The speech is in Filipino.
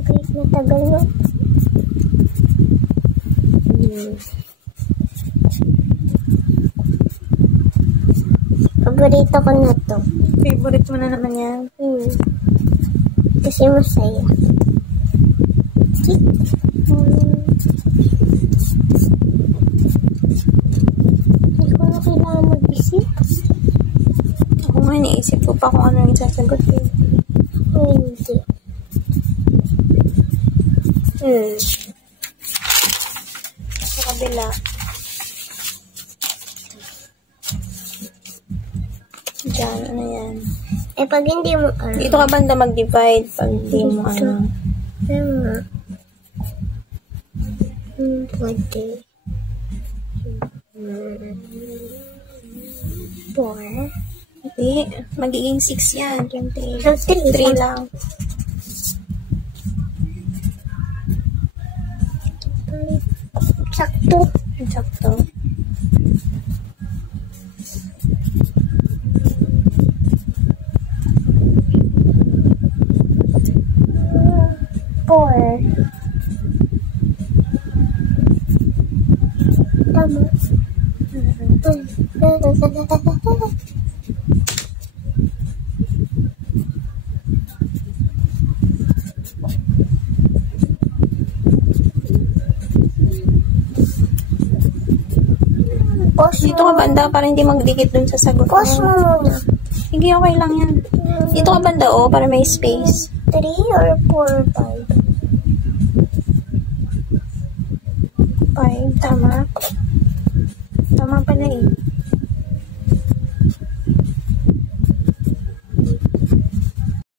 Kahit matagal na. Paborito ko na to. Favorite mo na naman yan. Kasi masaya. Hindi ko na kailangan mag-isip. Ako nga, iniisip ko pa kung ano yung sasagot eh. Hindi. Sa kabila. Diyan, ano yan? Eh, pag hindi mo, Dito ka banda mag-divide pag hindi mo, ano. Tama. Pwede. 4. Hindi, magiging 6 yan. 28. So, 3 lang. Sakto. Sakto. Tama. Dito ka banda para hindi magdikit dun sa sagot mo. Pause mo muna. Sige, okay lang yan. Dito ka banda, para may space. 3 or 4, 5? 5, tama. Tama pala eh.